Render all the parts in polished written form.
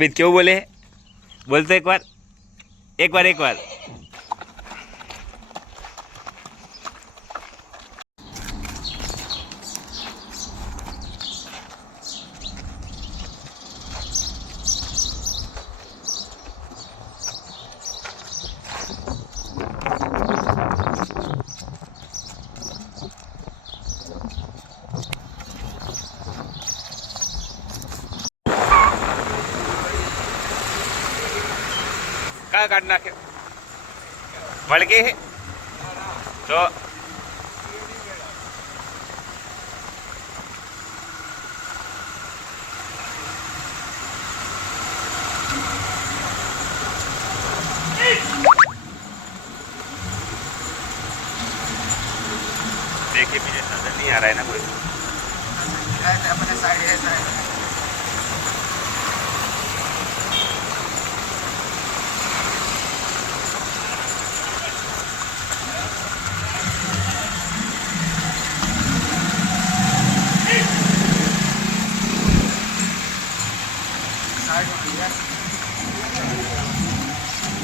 आबिद क्यों बोले बोलते एक बार एक बार एक बार क्या काटना के बढ़ के है तो देखिए मुझे नजर नहीं आ रहा है ना कोई अपने साइड है साइड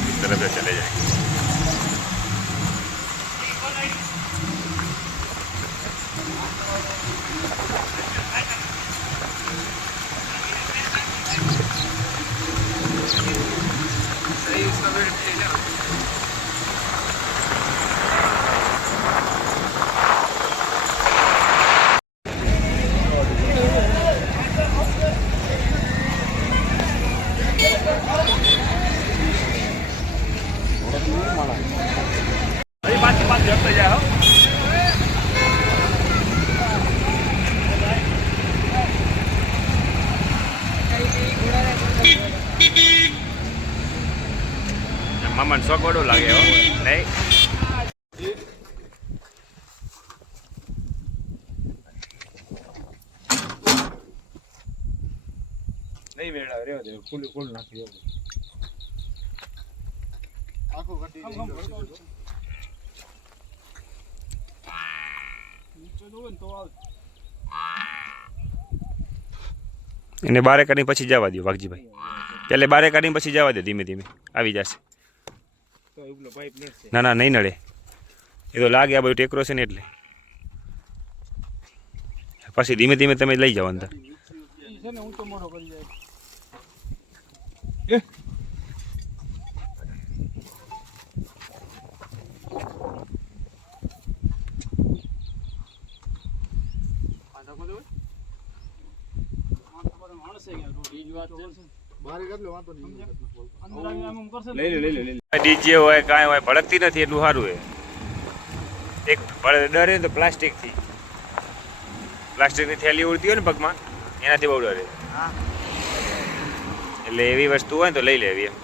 इस तरफ से चले जाएंगे। सही उसका वेट ले लो। મામાને શોખ વડો લાગે હો નહીં નહીં મેળા રેવા દે ફૂલ ફૂલ નાખી આખો ઘટી નીચે દો ને તો આવ એને બારે કાઢીને પછી જવા દો વાઘજીભાઈ પેલે બારે કાઢીને પછી જવા દે ધીમે ધીમે આવી જશે ના ના નહીં નડે એ તો લાગે આ બધું ટેકરો છે ને એટલે પછી ધીમે ધીમે તમે લઈ જાઓ અંદર ડીજે હોય કાંઈ હોય ભડકતી નથી એટલું સારું છે એક ડરે તો પ્લાસ્ટિકની થેલી ઉડતી હોય ને પગમાં એનાથી બહુ ડરે એટલે એવી વસ્તુ હોય ને તો લઈ લેવી એમ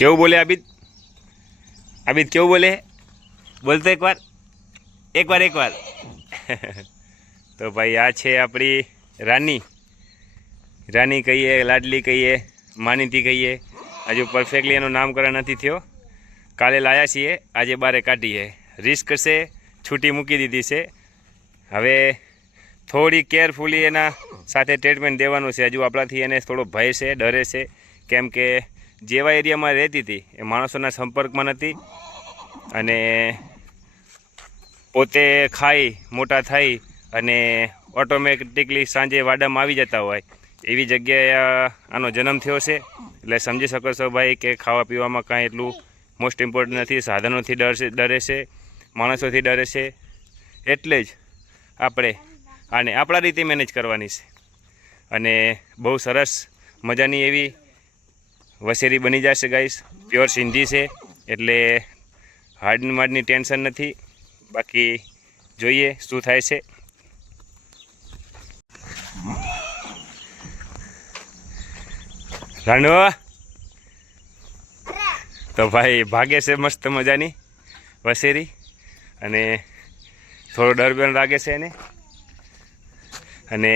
क्यों बोले आबिद आबिद क्यों बोले बोलते एक बार एक बार एक बार तो भाई आ छे अपनी रानी रानी कहीए लाडली कहीए मानीती कहीए हजू परफेक्टली एनु नामकरण नहीं थयो काले लाया छीए आज बारे काढ़ी है रिस्क से छूटी मूकी दीधी से हवे थोड़ी केरफुली एना साथे ट्रीटमेंट देवानुं छे हजू आपणाथी एने थोड़ो भय से डरे से केम के जेवा एरिया में रहती थी ए माणसोना संपर्क में नथी अने पोते खाई मोटा थई अने ऑटोमेटिकली सांजे वाडामां आवी जता होय एवी जग्याए आनो जन्म थयो छे एटले समजी शको छो भाई के खावा पीवामां कांई एटलुं मोस्ट इम्पोर्टंट नथी साधनोथी डरे छे माणसोथी डरे छे एटले ज आपणे आने आपणा रीते मेनेज करवानी छे अने बहु सरस मजानी एवी वसेरी बनी जाशे गाइस प्योर सिंधी से एटले हार्ड मार्डनी टेन्शन नहीं बाकी जोईए शुं थाय छे राणो तो भाई भागे से मस्त मजानी वसेरी अने થોડો ડર પણ લાગે છે એને. અને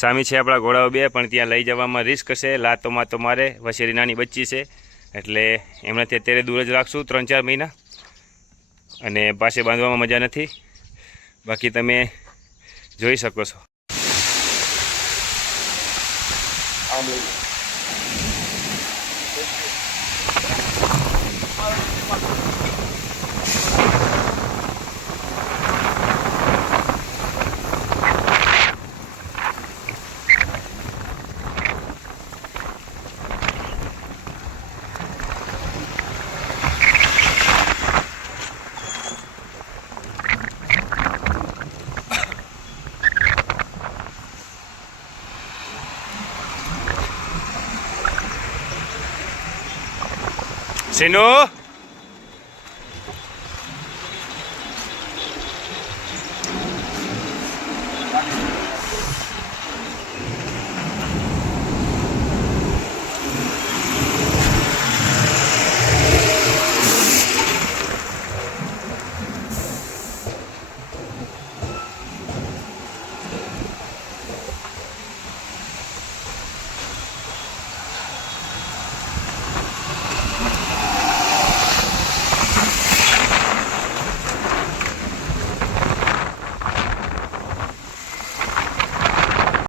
સામી છે આપણા ઘોડાઓ બે, પણ ત્યાં લઈ જવામાં રિસ્ક છે, લાતોમાં તો મારે. વછેરી નાની બચ્ચી છે એટલે એમનાથી અત્યારે દૂર જ રાખશું 3-4 મહિના. અને પાસે બાંધવામાં મજા નથી. બાકી તમે જોઈ શકો છો. સિનુ